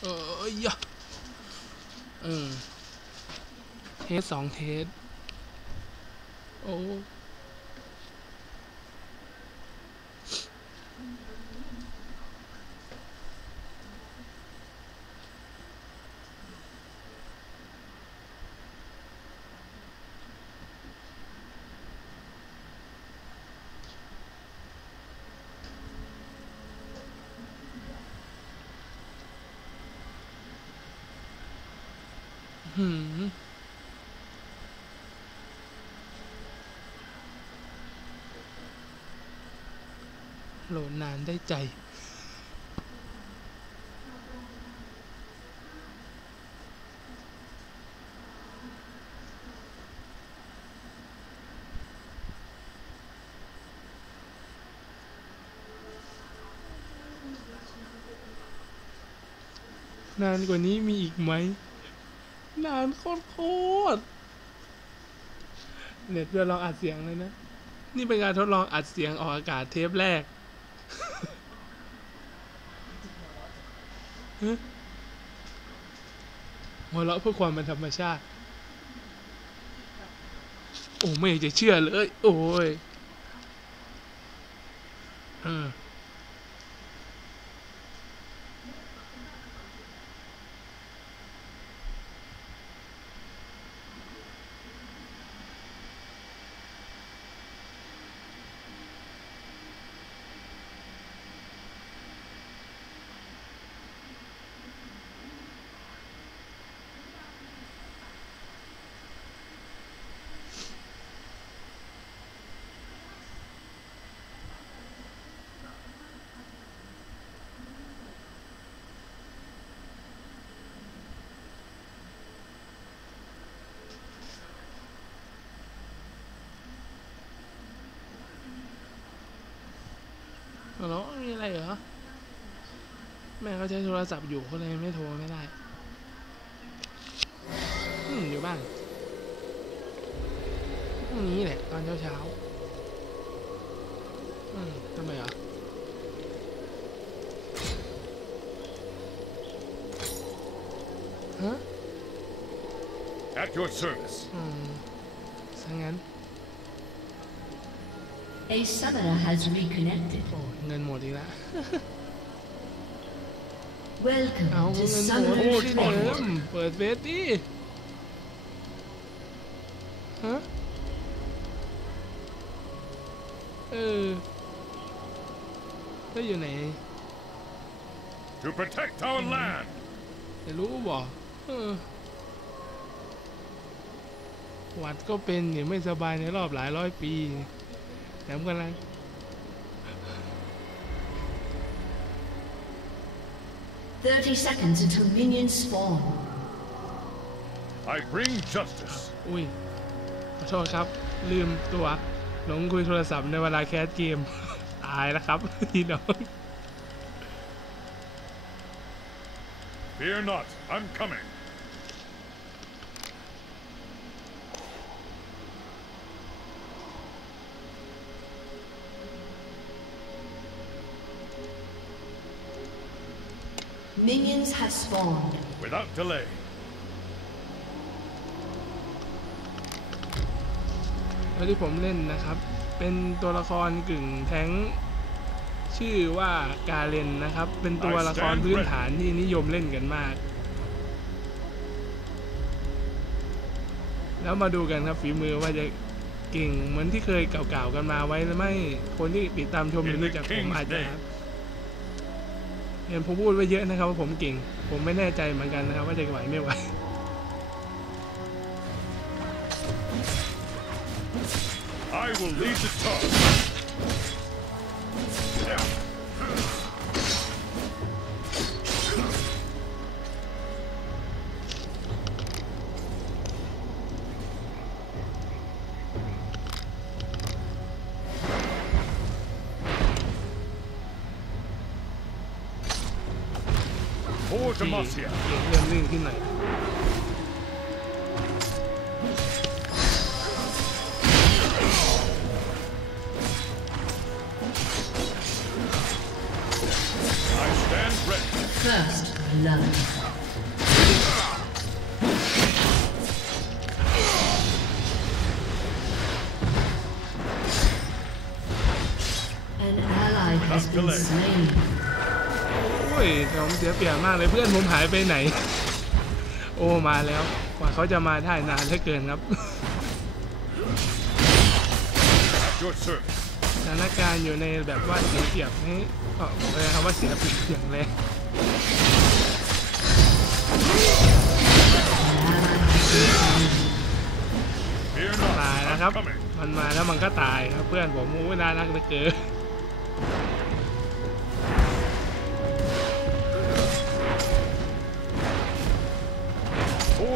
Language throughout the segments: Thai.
เออยะเออ เทสสองเทส โอ้ นานได้ใจ นานกว่านี้มีอีกไหม นานโคตรเน็ตเพื่อลองอัดเสียงเลยนะ นี่เป็นการทดลองอัดเสียงออกอากาศเทปแรก ฮะ หัวเราะเพื่อความเป็นธรรมชาติ โอ้ไม่อยากจะเชื่อเลย โอ้ย เออ เหรอ แม่เขาใช้โทรศัพท์อยู่เขาเลยไม่โทรไม่ได้ อืมอยู่บ้านพรุ่งนี้แหละตอนเช้าเช้าๆอืมทำไมอะฮะ At your service. อืมสังงั้น A summoner has reconnected. โอ้เงินหมดอีกแล้ว Welcome เอา to เงินหมด Summoner's โอ้เต็ Rift. มเปิดเฟซดิฮะเออแล้วอยู่ไหน To protect our land. จะรู้บอกเออหวัดก็เป็นอยู่ไม่สบายในรอบหลายร้อยปีแถมกำลัง30 seconds until minions spawn. I bring justice. อุ้ยขอโทษครับ ลืมตัว หลงคุยโทรศัพท์ในเวลาแคสเกม ตายแล้วครับพี่น้อง Fear not, I'm coming. 'Minions have spawned. Without delay. แล้วที่ผมเล่นนะครับ เป็นตัวละครกึ่งแท้งค์ชื่อว่ากาเลนนะครับ เป็นตัวละครพื้นฐานที่นิยมเล่นกันมาก แล้วมาดูกันครับฝีมือว่าจะเก่งเหมือนที่เคยกล่าวๆกันมาไว้หรือไม่ คนที่ติดตามชมจะรู้จักผมอาจจะครับ เห็นผมพูดไว้เยอะนะครับว่าผมเก่ง ผมไม่แน่ใจเหมือนกันนะครับ ว่าจะไหวไม่ไหว I will lead the charge. ที่ For Demacia. เริ่มลื่นขึ้นหน่อย ยผมเสียเปรียบมากเลยเพื่อนผมหายไปไหน โอ้มาแล้วกว่าเขาจะมาได้นานเหลือเกินครับสถานการณ์อยู่ในแบบว่าเสียเปรียบให้ก็บอกเลยครับว่าเสียเปรียบอย่างแรงตายนะครับ มันมาแล้วมันก็ตายครับเพื่อนผมโอ้น่ารักเหลือเกิน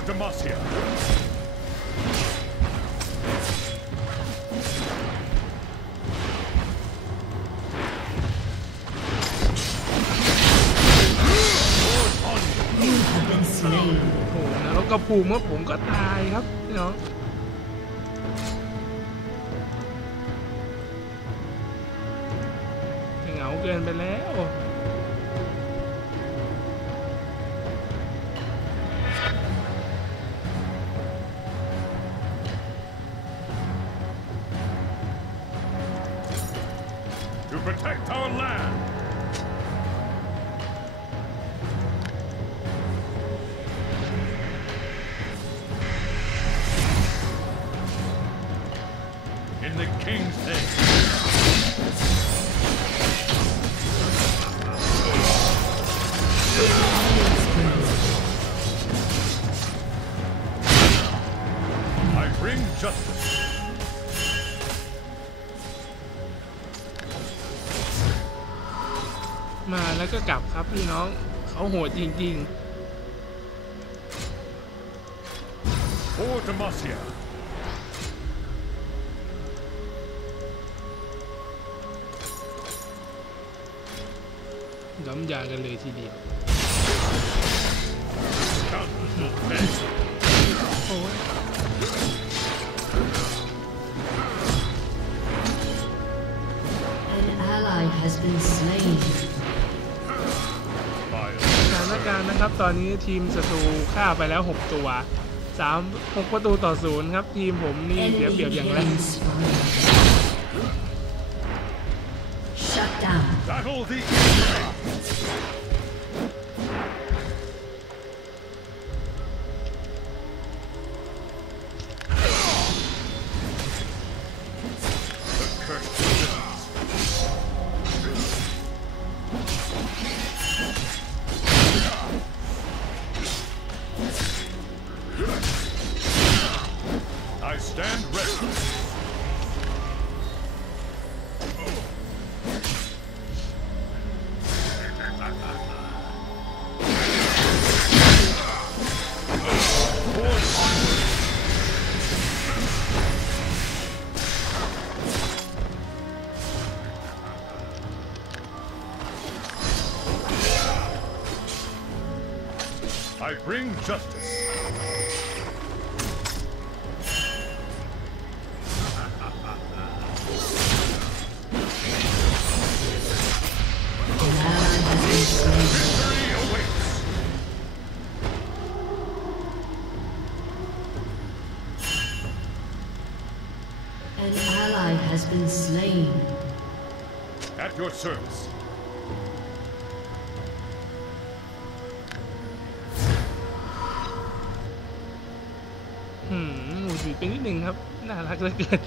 For Demacia. You have been slain. โอ้โหแล้วก็ภูมิว่าผมก็ตายครับพี่น้อง เหงาเกินไปแล้ว มาแล้วก็กลับครับพี่น้องเขาโหดจริง For Demacia. ๆย้ำยากันเลยทีเดียว Countless men. โอ้ย ครับ ตอนนี้ทีมศัตรูฆ่าไปแล้ว 6 ตัว 3 6 ประตูต่อศูนย์ครับ ทีมผมนี่เสีย Enemy เปรียบอย่างแรง slain. At your service. อืมหมูสีไปนิดนึงครับ น่ารักเหลือเกิน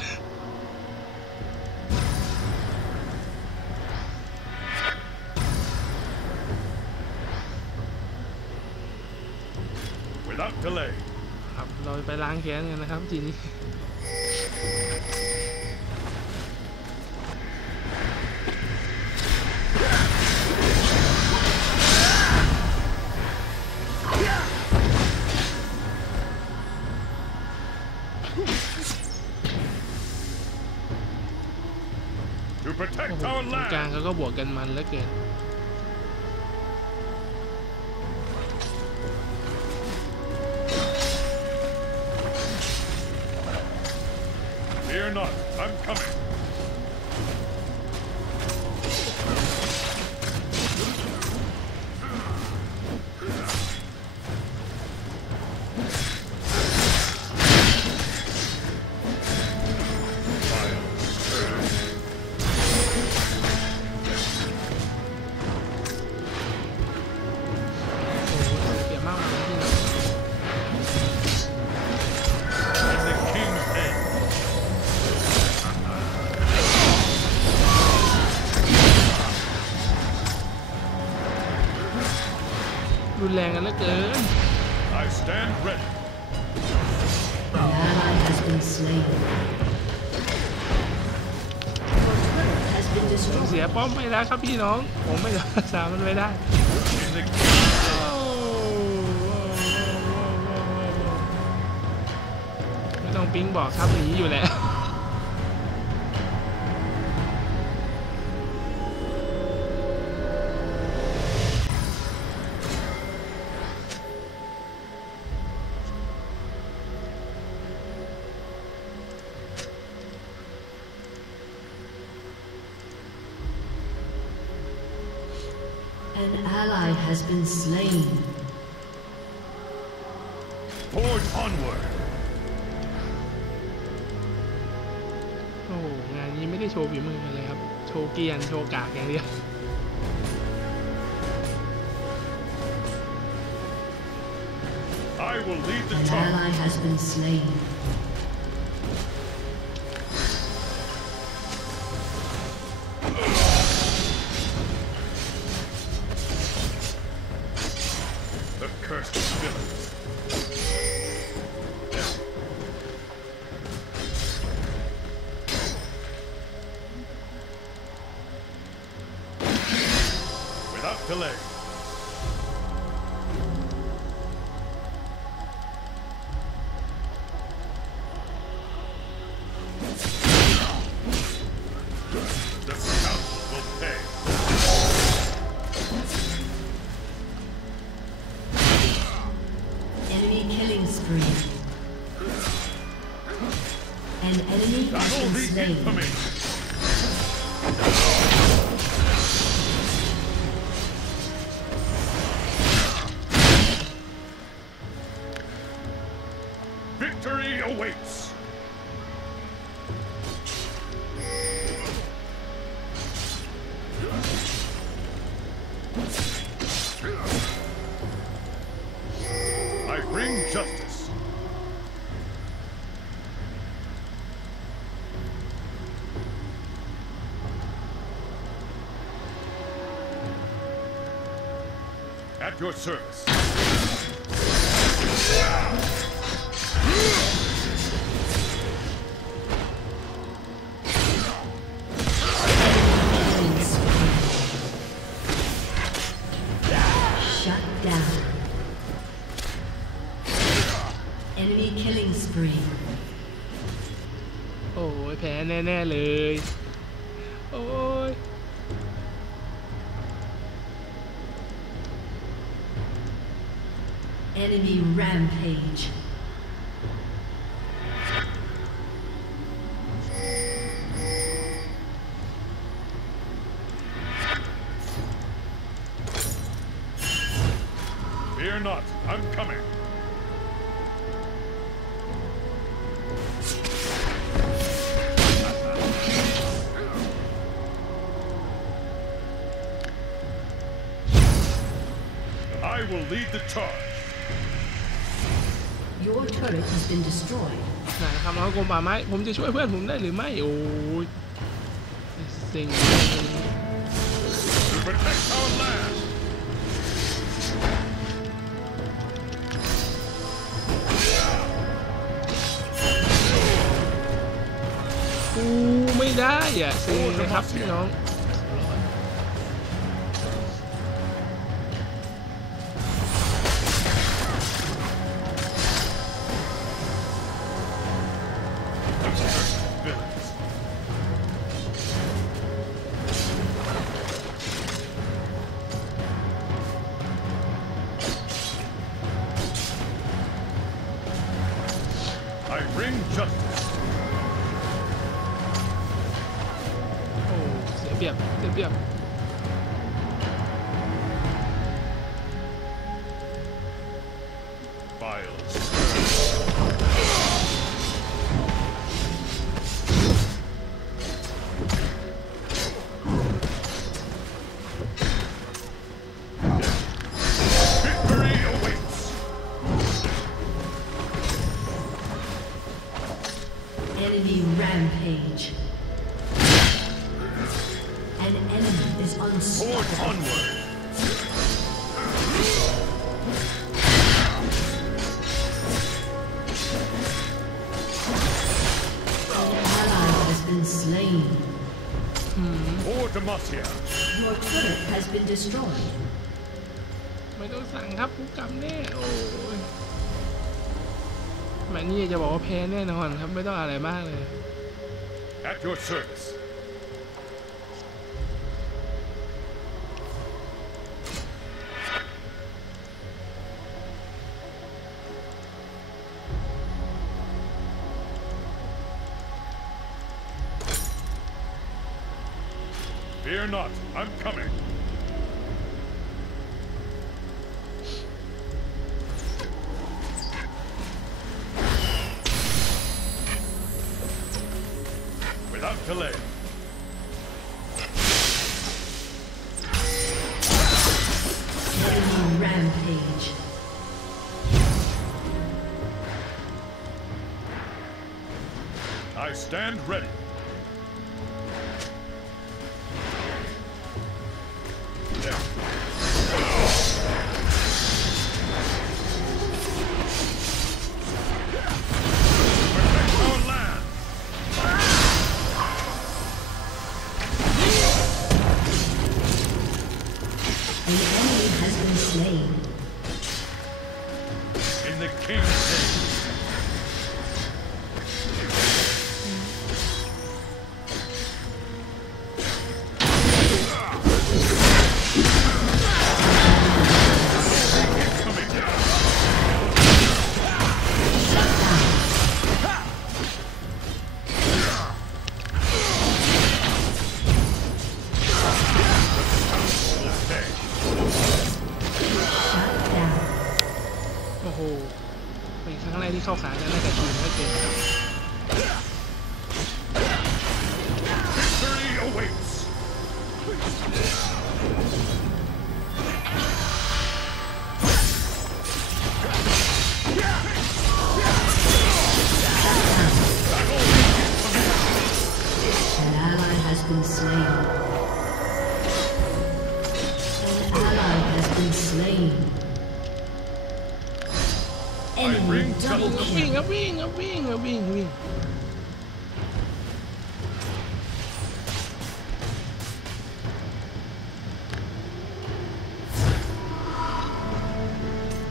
Without delay. ครับ เราไปล้างแค้นกันนะครับทีนี้ ก็บวกกันมันแล้วเกิน นแรงกันเหลือเกิน I stand ready. An ally has been slain. Your turret has been ต้อง destroyed. เสียป้อมไปแล้วครับพี่น้อง ผมไม่รักษามันไว้ได้ In the โอ้ไม่ต้องปิ๊งบอกครับหนีอยู่แล้ว An ally has been slain. forge onward. โอ้โหงานนี้ไม่ได้โชว์ฝีมือกันเลยครับ โชว์เกรียน โชว์กากอย่างเดียว I will lead the An charge. ally has been slain. be for me. At your service. Killing spree. Shut down. Enemy killing spree. โอ้ยแพ้แน่ ๆ เลย Enemy rampage. Fear not, I'm coming. I will lead the charge. Your turret has been destroyed. ไหนครับน้องกรมป่าไม้ผมจะช่วยเพื่อนผมได้หรือไม่โอ้ยสิ่ง To protect our land. กูไม่ได้อะสินะครับพี่น้อง Demacia. Your turret has been destroyed. ไม่ต้องสั่งครับผู้กำแน่โอ้ยแมนนี่จะบอกว่าแพ้แน่นอนครับไม่ต้องอะไรมากเลย At your service. Fear not, I'm coming. Without delay. Rampage. I stand ready. วิ่งครับวิ่งครับวิ่งครับวิ่งวิ่ง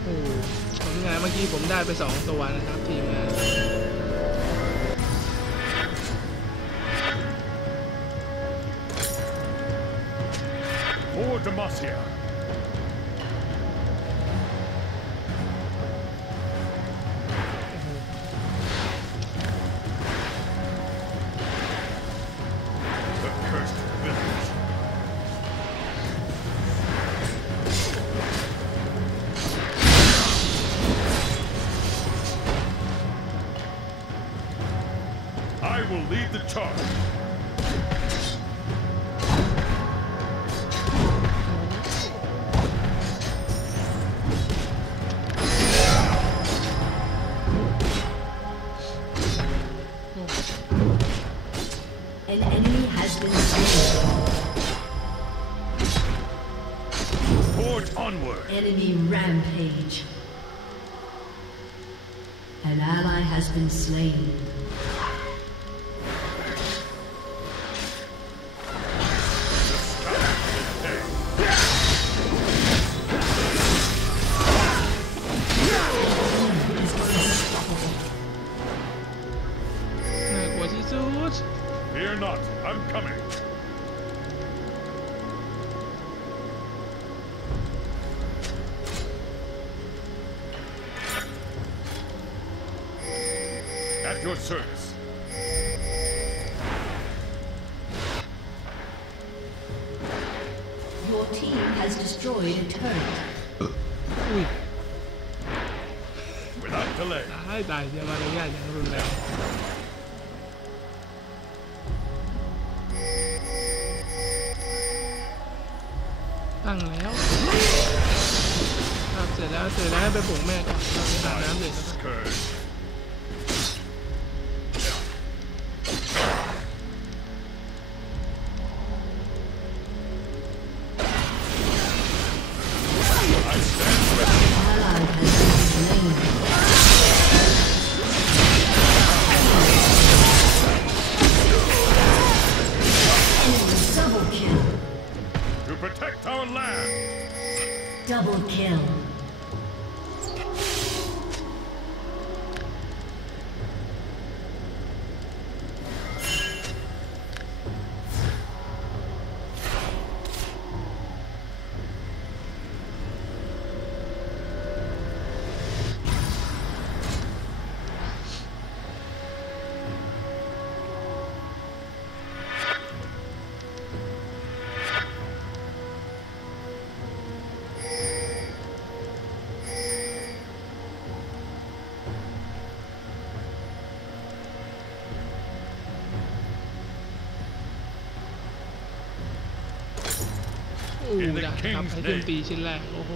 โอ้โหผลงานเมื่อกี้ผมได้ไปสองตัวนะครับทีมงาน For Demacia. The been slain. At your service. Your team has destroyed a turret. อุ้ย Without delay. ตายตายเสียมารยาทอย่างรุนแรง ตั้งแล้วครับเสร็จแล้วเสร็จแล้วให้ไปปลุกแม่ก่อนเราไปอาบน้ำเสร็จ Double kill. ครับให้ขึ้นตีชิ้นแรกโอ้โห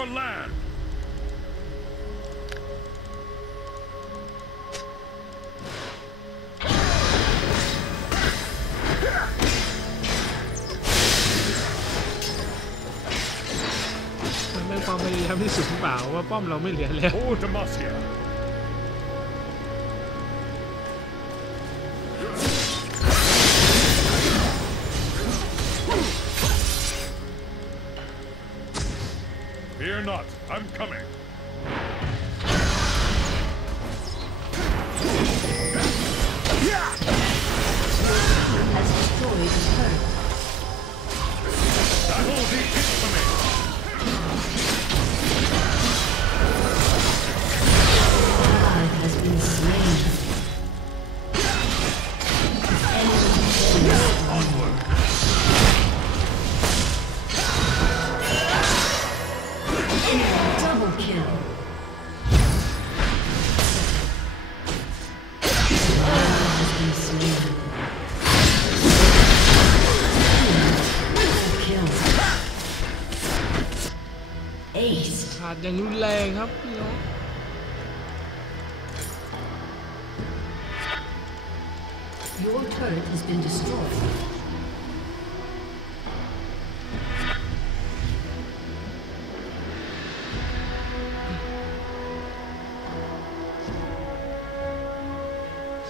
our land. Who Demacia?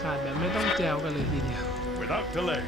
ขาดแบบไม่ต้องแจวกันเลยทีเดียว Without delay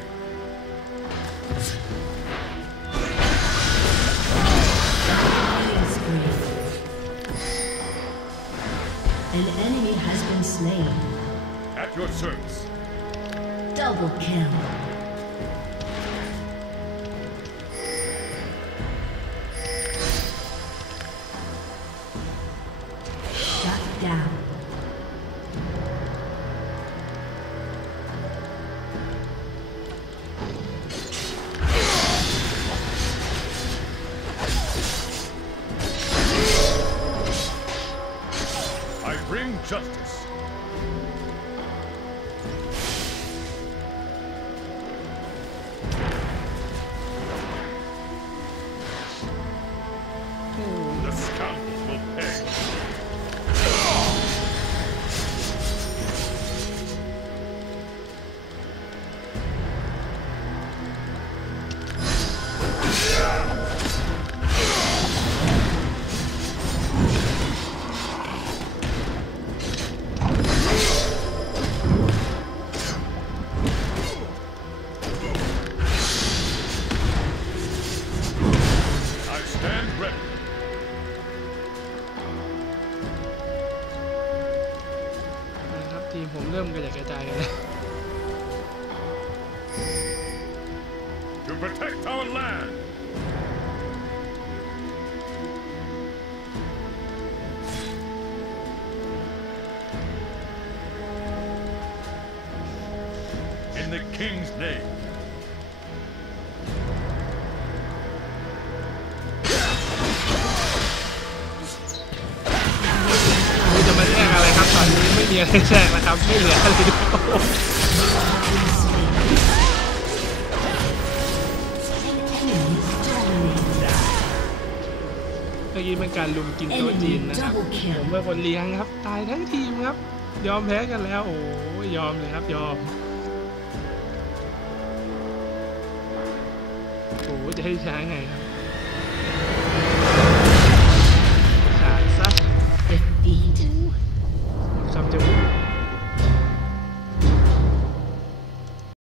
ะครับ double ผม kill. เป็นคนเลี้ยงครับ ตายทั้งทีมครับ ยอมแพ้กันแล้ว โอ้ยยอมเลยครับ ยอม โอ้จ